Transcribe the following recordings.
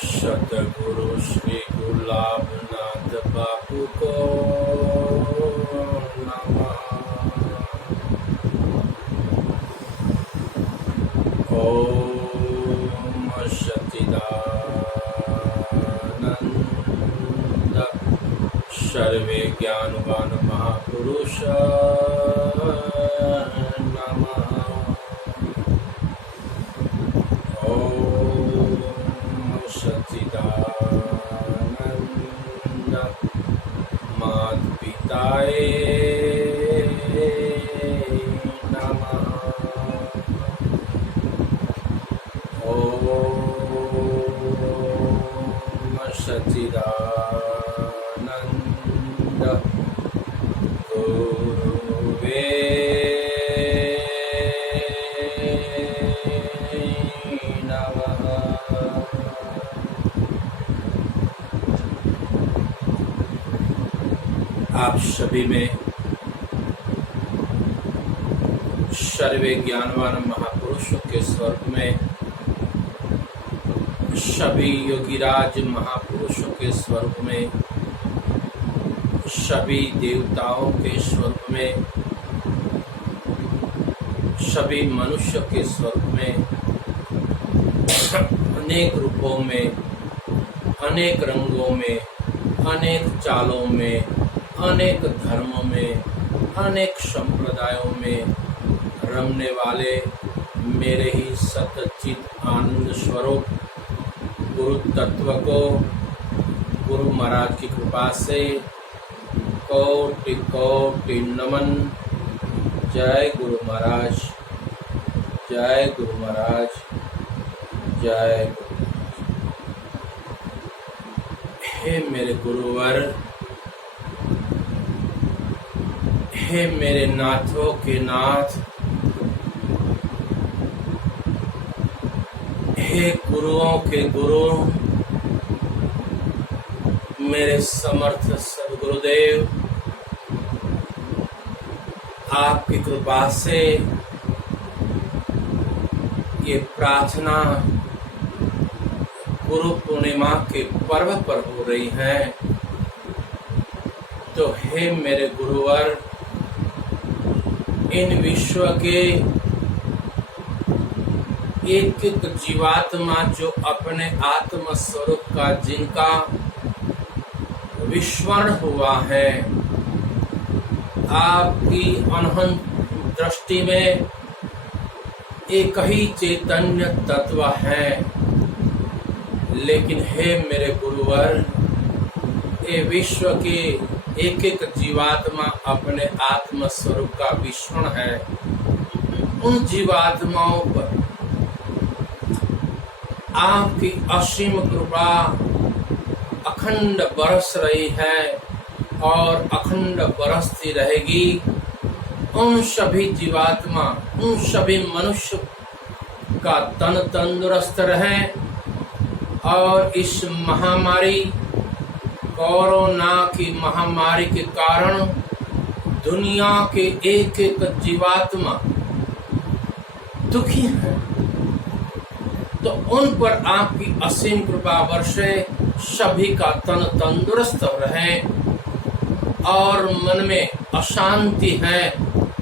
सतगुरु श्री गुलाबनाथ बापू को नमः। ओम सच्चिदानंद सर्वे ज्ञानवान महापुरुष नमः। सच्चिदानंद मात पिताय नमः। ओम सच्चिदानंद गुरुवे नमः। आप सभी में सर्वे ज्ञानवान महापुरुषों के स्वरूप में, सभी योगीराज महापुरुषों के स्वरूप में, सभी देवताओं के स्वरूप में, सभी मनुष्य के स्वरूप में, अनेक रूपों में, अनेक रंगों में, अनेक चालों में, अनेक धर्मों में, अनेक संप्रदायों में रमने वाले मेरे ही सच्चित आनंद स्वरूप गुरु तत्व को गुरु महाराज की कृपा से कोटि कोटि नमन। जय गुरु महाराज, जय गुरु महाराज, जय गुरु। हे मेरे गुरुवर, हे मेरे नाथों के नाथ, हे गुरुओं के गुरु, मेरे समर्थ सद्गुरुदेव, आपकी कृपा से ये प्रार्थना गुरु पूर्णिमा के पर्व पर हो रही है। तो हे मेरे गुरुवर, इन विश्व के एक एक जीवात्मा जो अपने आत्म स्वरूप का जिनका विस्मरण हुआ है, आपकी अनंत दृष्टि में एक ही चैतन्य तत्व है। लेकिन हे मेरे गुरुवर, ये विश्व के एक एक जीवात्मा अपने आत्म स्वरूप का विस्मरण है। उन जीवात्माओं पर आपकी असीम कृपा अखंड बरस रही है और अखंड बरसती रहेगी। उन सभी जीवात्मा, उन सभी मनुष्य का तन तंदुरुस्त रहे और इस महामारी, कोरोना की महामारी के कारण दुनिया के एक एक जीवात्मा दुखी है। तो उन पर आपकी असीम कृपा बरसे, सभी का तन तंदुरुस्त रहे और मन में अशांति है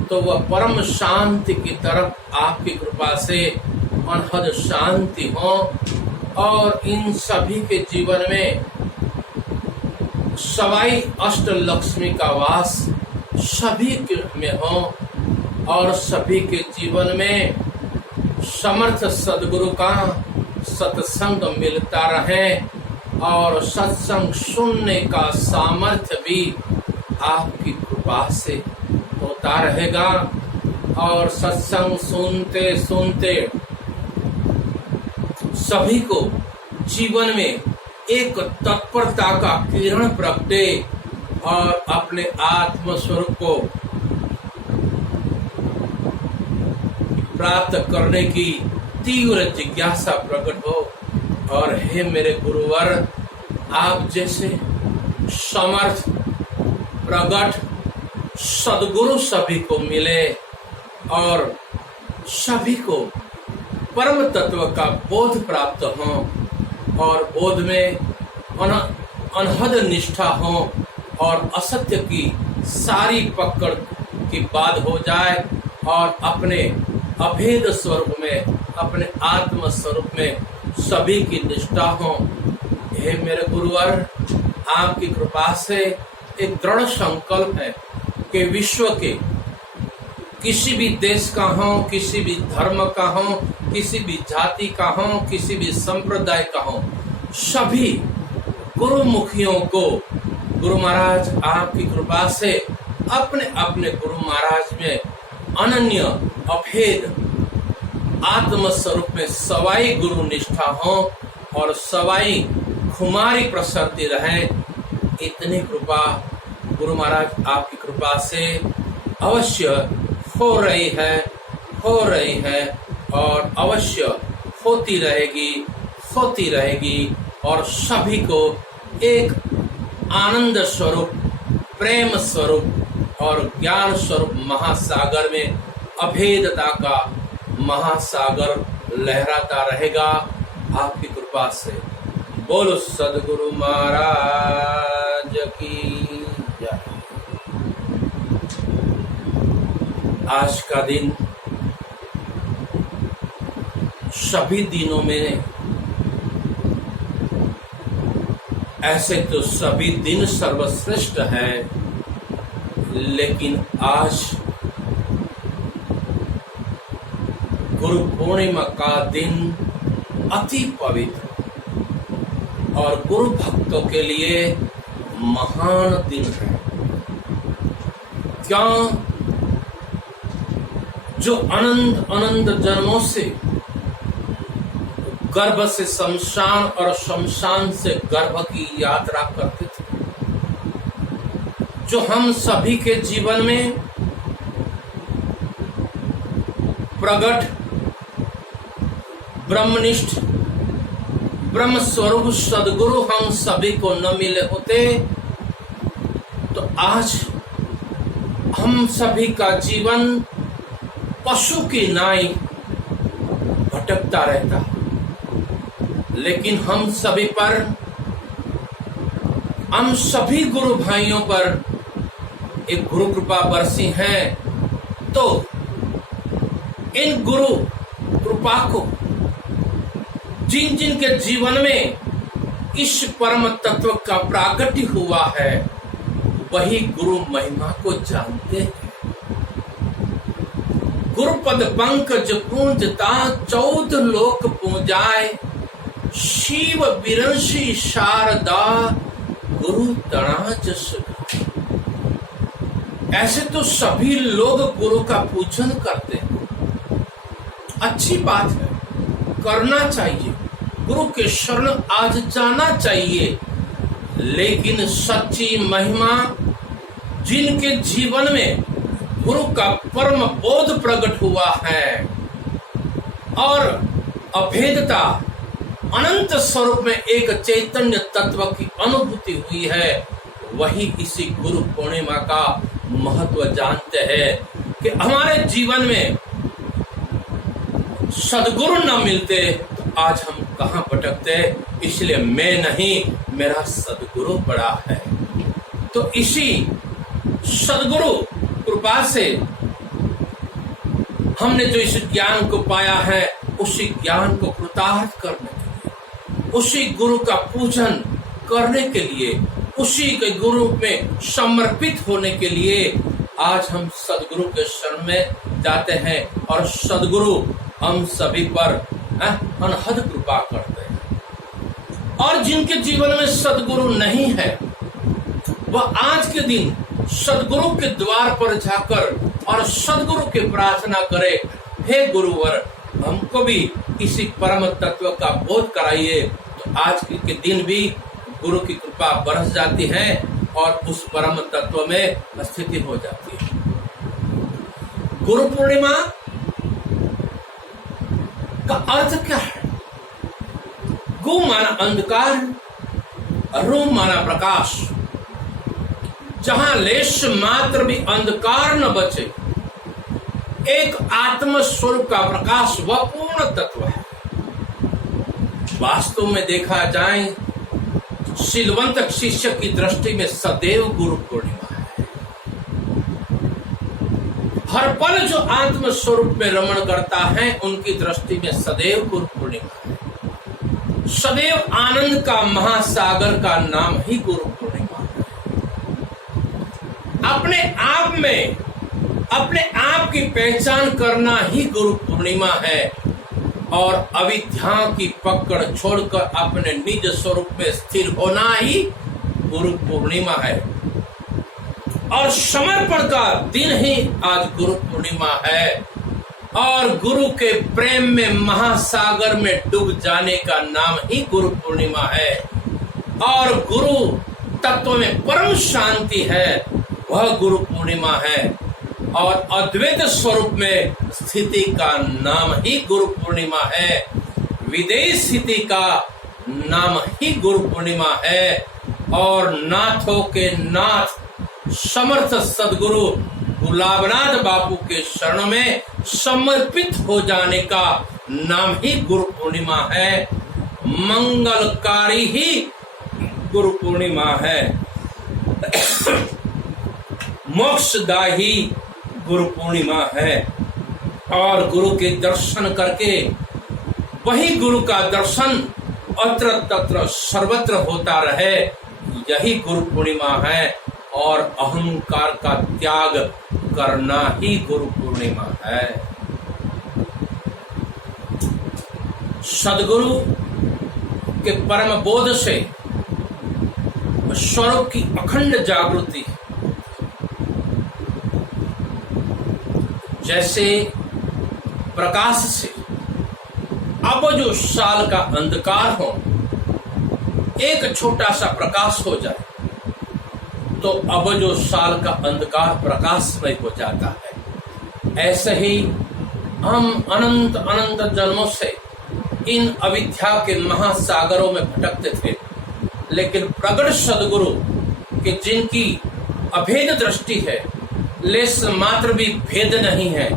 तो वह परम शांति की तरफ आपकी कृपा से अनहद शांति हो और इन सभी के जीवन में सवाई अष्ट लक्ष्मी का वास सभी में हो और सभी के जीवन में समर्थ सद्गुरु का सत्संग मिलता रहे और सत्संग सुनने का सामर्थ्य भी आपकी कृपा से होता रहेगा और सत्संग सुनते सुनते सभी को जीवन में एक तत्परता का किरण प्रगटे और अपने आत्म स्वरूप को प्राप्त करने की तीव्र जिज्ञासा प्रकट हो। और हे मेरे गुरुवर, आप जैसे समर्थ प्रगट सद्गुरु सभी को मिले और सभी को परम तत्व का बोध प्राप्त हो और बोध में अनहद निष्ठा हो और असत्य की सारी पकड़ की बात हो जाए और अपने अभेद स्वरूप में, अपने आत्म स्वरूप में सभी की निष्ठा हो। हे मेरे गुरुवर, आपकी कृपा से एक दृढ़ संकल्प है कि विश्व के किसी भी देश का हो, किसी भी धर्म का हो, किसी भी जाति का हो, किसी भी संप्रदाय का हो, सभी गुरुमुखियों को गुरु महाराज आपकी कृपा से अपने अपने गुरु महाराज में अनन्य अभेद आत्म स्वरूप में सवाई गुरु निष्ठा हो और सवाई खुमारी प्रसरती रहे। इतनी कृपा गुरु महाराज आपकी कृपा से अवश्य हो रही है और अवश्य होती रहेगी और सभी को एक आनंद स्वरूप, प्रेम स्वरूप और ज्ञान स्वरूप महासागर में अभेदता का महासागर लहराता रहेगा आपकी कृपा से। बोलो सद्गुरु महाराज की जय। आज का दिन सभी दिनों में, ऐसे तो सभी दिन सर्वश्रेष्ठ है, लेकिन आज गुरु पूर्णिमा का दिन अति पवित्र और गुरु भक्तों के लिए महान दिन है। क्या जो अनंत जन्मों से गर्भ से शमशान और शमशान से गर्भ की यात्रा करते थे, जो हम सभी के जीवन में प्रगट ब्रह्मनिष्ठ ब्रह्म स्वरूप सद्गुरु हम सभी को न मिले होते तो आज हम सभी का जीवन पशु की नाई भटकता रहता। लेकिन हम सभी गुरु भाइयों पर एक गुरु कृपा बरसी है, तो इन गुरु कृपा को जिन जिन के जीवन में इस परम तत्व का प्राकट्य हुआ है, वही गुरु महिमा को जानते हैं। गुरुपद पंकज पूंजता 14 लोक पूजाए, शिव विरंशी शारदा गुरु तना जस गाए। ऐसे तो सभी लोग गुरु का पूजन करते हैं, अच्छी बात है, करना चाहिए, गुरु के शरण आज जाना चाहिए। लेकिन सच्ची महिमा जिनके जीवन में गुरु का परम बोध प्रकट हुआ है और अभेदता अनंत स्वरूप में एक चैतन्य तत्व की अनुभूति हुई है, वही इसी गुरु पूर्णिमा का महत्व जानते हैं कि हमारे जीवन में सद्गुरु न मिलते तो आज हम कहाँ भटकते हैं, इसलिए मैं नहीं, मेरा सदगुरु बड़ा है। तो इसी सदगुरु कृपा से हमने जो इस ज्ञान को पाया है, उसी ज्ञान को कृतार्थ करने के लिए, उसी गुरु का पूजन करने के लिए, उसी के गुरु में समर्पित होने के लिए आज हम सदगुरु के शरण में जाते हैं और सदगुरु हम सभी पर अनहद कृपा करते हैं। और जिनके जीवन में सदगुरु नहीं है, वह आज के दिन सदगुरु के द्वार पर जाकर और सदगुरु की प्रार्थना करे, हे गुरुवर, हमको भी इसी परम तत्व का बोध कराइए। तो आज के दिन भी गुरु की कृपा बरस जाती है और उस परम तत्व में स्थिति हो जाती है। गुरु पूर्णिमा का अर्थ क्या है? गु माना अंधकार, रू माना प्रकाश। जहां लेश मात्र भी अंधकार न बचे, एक आत्म स्वरूप का प्रकाश वह पूर्ण तत्व है। वास्तव में देखा जाए, शीलवंत शिष्य की दृष्टि में सदैव गुरु पूर्णिमा है। हर पल जो आत्म स्वरूप में रमण करता है, उनकी दृष्टि में सदैव गुरु पूर्णिमा है। सदैव आनंद का महासागर का नाम ही गुरु पूर्णिमा है। अपने आप में अपने आप की पहचान करना ही गुरु पूर्णिमा है और अविद्या की पकड़ छोड़कर अपने निज स्वरूप में स्थिर होना ही गुरु पूर्णिमा है। और समर्पण का दिन ही आज गुरु पूर्णिमा है और गुरु के प्रेम में महासागर में डूब जाने का नाम ही गुरु पूर्णिमा है। और गुरु तत्व में परम शांति है, वह गुरु पूर्णिमा है। और अद्वैत स्वरूप में स्थिति का नाम ही गुरु पूर्णिमा है। विदेश स्थिति का नाम ही गुरु पूर्णिमा है। और नाथों के नाथ समर्थ सदगुरु गुलाबनाथ बापू के शरण में समर्पित हो जाने का नाम ही गुरु पूर्णिमा है। मंगलकारी ही गुरु पूर्णिमा है। मोक्षदायी गुरु पूर्णिमा है। और गुरु के दर्शन करके वही गुरु का दर्शन अत्र तत्र सर्वत्र होता रहे, यही गुरु पूर्णिमा है। और अहंकार का त्याग करना ही गुरु पूर्णिमा है। सदगुरु के परम बोध से स्वरूप की अखंड जागृति, जैसे प्रकाश से अब जो साल का अंधकार हो, एक छोटा सा प्रकाश हो जाए तो अब जो साल का अंधकार प्रकाशमय हो जाता है। ऐसे ही हम अनंत अनंत जन्मों से इन अविद्या के महासागरों में भटकते थे, लेकिन प्रगट सदगुरु के जिनकी अभेद दृष्टि है, लेस मात्र भी भेद नहीं है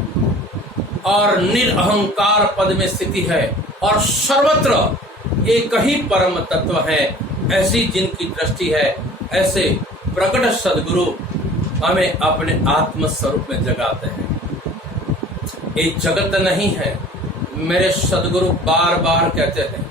और निरअहंकार पद में स्थिति है और सर्वत्र एक ही परम तत्व है, ऐसी जिनकी दृष्टि है, ऐसे प्रकट सदगुरु हमें अपने आत्म स्वरूप में जगाते हैं। ये जगत नहीं है, मेरे सदगुरु बार बार कहते हैं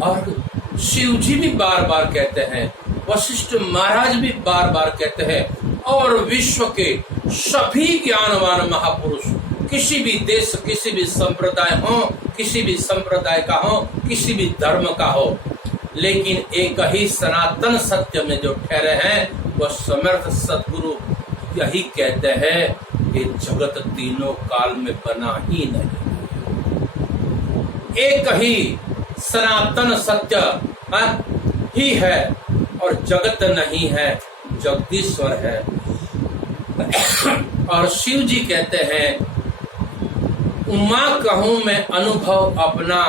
और शिव जी भी बार बार कहते हैं, वशिष्ठ महाराज भी बार बार कहते हैं और विश्व के सभी ज्ञानवान महापुरुष, किसी भी देश, किसी भी संप्रदाय हो, किसी भी संप्रदाय का हो, किसी भी धर्म का हो, लेकिन एक ही सनातन सत्य में जो ठहरे हैं, वह समर्थ सदगुरु यही कहते हैं कि जगत तीनों काल में बना ही नहीं। एक ही सनातन सत्य ही है और जगत नहीं है, जगदीश्वर है। और शिव जी कहते हैं, उमा कहूं मैं अनुभव अपना,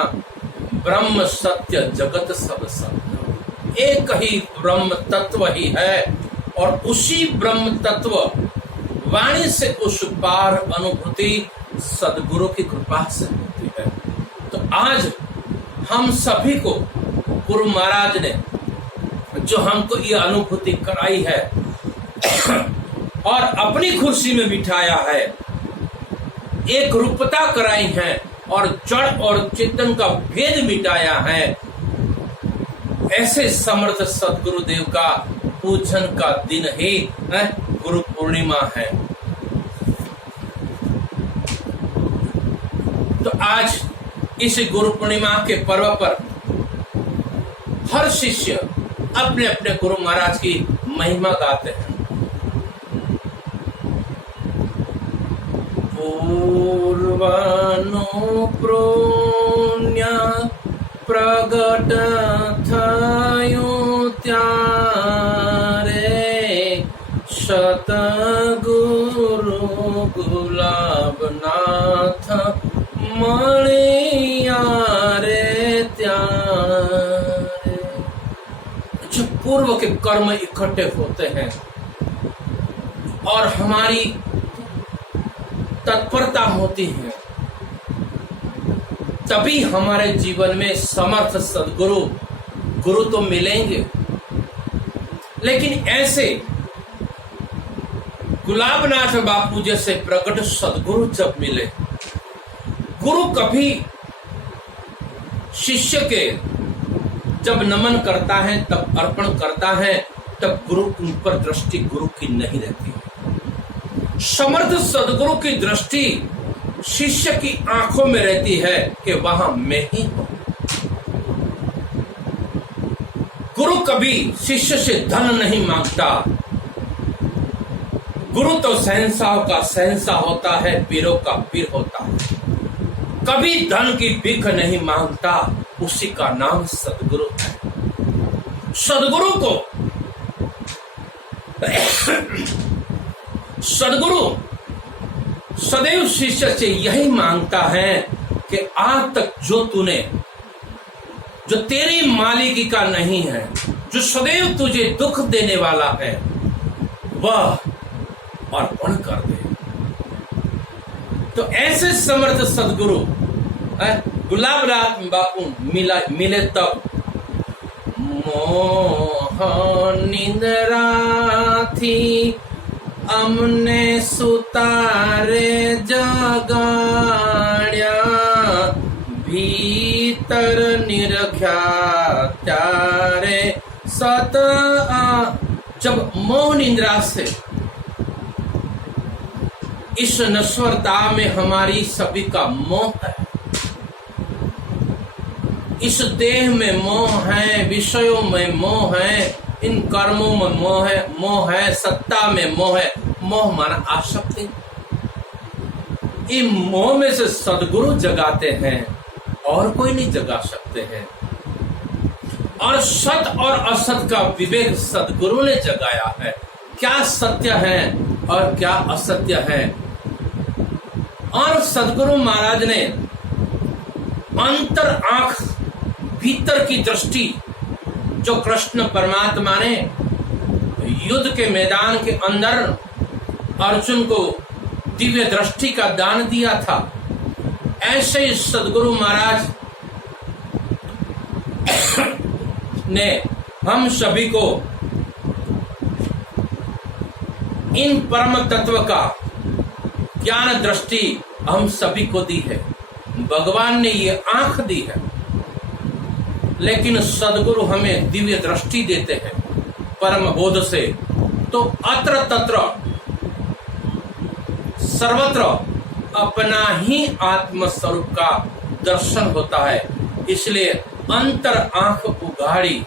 ब्रह्म सत्य जगत सब सत्य। एक ही ब्रह्म तत्व ही है और उसी ब्रह्म तत्व वाणी से उस पार अनुभूति सदगुरु की कृपा से होती है। तो आज हम सभी को गुरु महाराज ने जो हमको ये अनुभूति कराई है और अपनी कुर्सी में बिठाया है, एक रूपता कराई है और जड़ और चेतन का भेद मिटाया है, ऐसे समर्थ सदगुरुदेव का पूजन का दिन ही गुरु पूर्णिमा है। तो आज इस गुरु पूर्णिमा के पर्व पर हर शिष्य अपने अपने गुरु महाराज की महिमा गाते हैं। पूर्वानो प्रोण्य प्रगट थयो त्यारे सतगुरु गुलाबनाथ मणिया रे त्यारे। जो पूर्व के कर्म इकट्ठे होते हैं और हमारी तत्परता होती है, तभी हमारे जीवन में समर्थ सदगुरु गुरु तो मिलेंगे। लेकिन ऐसे गुलाबनाथ बापू जैसे प्रकट सदगुरु जब मिले, गुरु कभी शिष्य के जब नमन करता है, तब अर्पण करता है, तब गुरु उन पर दृष्टि गुरु की नहीं रहती। समर्थ सदगुरु की दृष्टि शिष्य की आंखों में रहती है कि वहां मैं ही हूं। गुरु कभी शिष्य से धन नहीं मांगता। गुरु तो शहंशाह का शहंशाह होता है, पीरों का पीर होता है। कभी धन की भीख नहीं मांगता, उसी का नाम सदगुरु है। सदगुरु सदैव शिष्य से यही मांगता है कि आज तक जो तेरी मालिकी का नहीं है, जो सदैव तुझे दुख देने वाला है, वह अर्पण कर दे। तो ऐसे समर्थ सदगुरु गुलाबनाथ बापू मिले तब मोह निंद्रा थी अमने सुतारे जगाड़िया भीतर निरख्या त्यारे सत जब मोह निंद्रा से इस नश्वरता में हमारी सभी का मोह है, इस देह में मोह है, विषयों में मोह है, इन कर्मों में मोह है, सत्ता में मोह है। मोह माना आसक्ति। इन मोह में से सदगुरु जगाते हैं और कोई नहीं जगा सकते हैं। और सत और असत का विवेक सदगुरु ने जगाया है। क्या सत्य है और क्या असत्य है। और सदगुरु महाराज ने अंतर आंख, भीतर की दृष्टि, जो कृष्ण परमात्मा ने युद्ध के मैदान के अंदर अर्जुन को दिव्य दृष्टि का दान दिया था, ऐसे ही सदगुरु महाराज ने हम सभी को इन परम तत्व का ज्ञान दृष्टि हम सभी को दी है। भगवान ने ये आंख दी है, लेकिन सदगुरु हमें दिव्य दृष्टि देते हैं परम बोध से। तो अत्र तत्र सर्वत्र अपना ही आत्म स्वरूप का दर्शन होता है। इसलिए अंतर आंख उघाड़ी,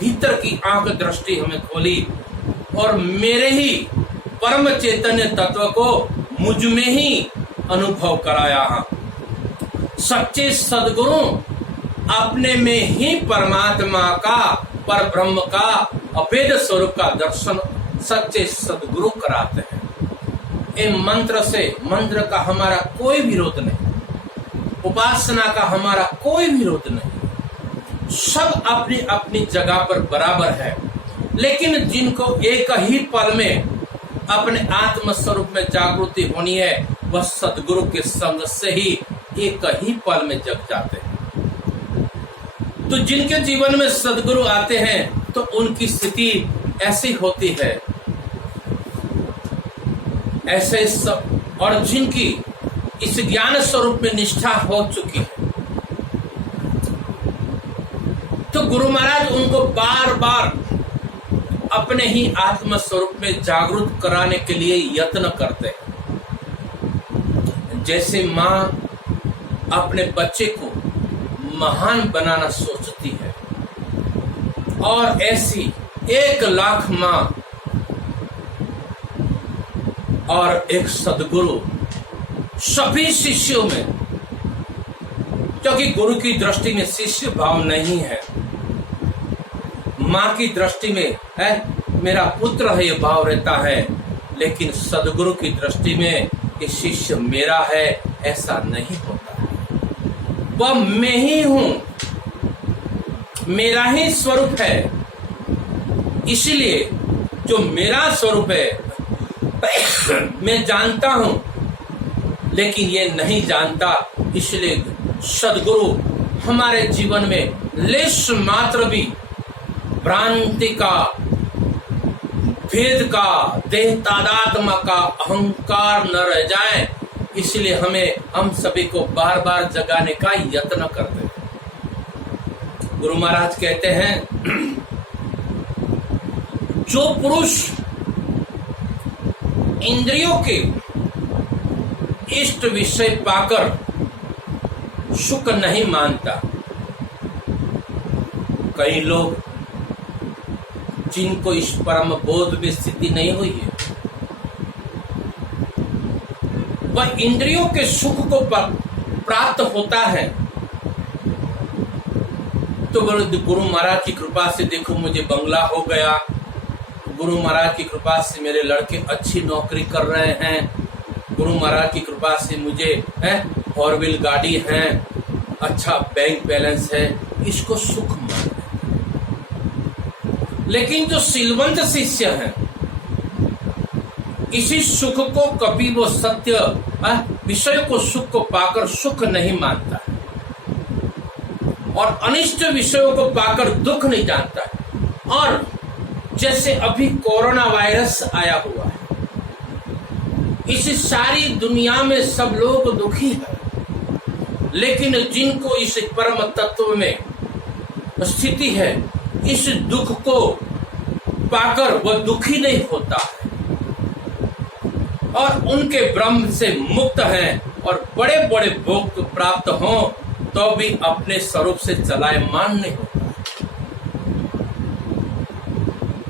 भीतर की आंख दृष्टि हमें खोली और मेरे ही परम चैतन्य तत्व को मुझ में ही अनुभव कराया। सच्चे सदगुरु अपने में ही परमात्मा का, पर ब्रह्म का अभेद स्वरूप का दर्शन सच्चे सदगुरु कराते हैं। इन मंत्र का हमारा कोई विरोध नहीं, उपासना का हमारा कोई विरोध नहीं। सब अपनी अपनी जगह पर बराबर है। लेकिन जिनको एक ही पल में अपने आत्म स्वरूप में जागृति होनी है, वह सदगुरु के संग से ही एक ही पल में जग जाते हैं। तो जिनके जीवन में सदगुरु आते हैं तो उनकी स्थिति ऐसी होती है, ऐसे सब, और जिनकी इस ज्ञान स्वरूप में निष्ठा हो चुकी है तो गुरु महाराज उनको बार बार अपने ही आत्म स्वरूप में जागरूक कराने के लिए यत्न करते हैं। जैसे माँ अपने बच्चे को महान बनाना सोचती है, और ऐसी 1,00,000 माँ और एक सदगुरु सभी शिष्यों में, क्योंकि गुरु की दृष्टि में शिष्य भाव नहीं है, माँ की दृष्टि में है मेरा पुत्र है ये भाव रहता है, लेकिन सदगुरु की दृष्टि में ये शिष्य मेरा है ऐसा नहीं होता है। वह मैं ही हूं, मेरा ही स्वरूप है, इसलिए जो मेरा स्वरूप है मैं जानता हूं, लेकिन ये नहीं जानता, इसलिए सदगुरु हमारे जीवन में लेश मात्र भी भ्रांति का, भेद का, देह तादात्म्य का अहंकार न रह जाए, इसलिए हम सभी को बार बार जगाने का यत्न करते हैं। गुरु महाराज कहते हैं जो पुरुष इंद्रियों के इष्ट विषय पाकर सुख नहीं मानता, कई लोग जिनको इस परम बोध में स्थिति नहीं हुई है, वह इंद्रियों के सुख को प्राप्त होता है तो गुरु महाराज की कृपा से देखो मुझे बंगला हो गया, गुरु महाराज की कृपा से मेरे लड़के अच्छी नौकरी कर रहे हैं, गुरु महाराज की कृपा से मुझे 4 व्हील गाड़ी है, अच्छा बैंक बैलेंस है, इसको सुख मान। लेकिन जो सिलवंत शिष्य हैं, इसी सुख को कभी वो सत्य विषय को सुख को पाकर सुख नहीं मानता है, और अनिष्ट विषयों को पाकर दुख नहीं जानता है। और जैसे अभी कोरोना वायरस आया हुआ है, इस सारी दुनिया में सब लोग दुखी हैं, लेकिन जिनको इस परम तत्व में स्थिति है, इस दुख को पाकर वह दुखी नहीं होता है, और उनके ब्रह्म से मुक्त हैं, और बड़े बड़े भोग प्राप्त हों तो भी अपने स्वरूप से चलायमान नहीं होते।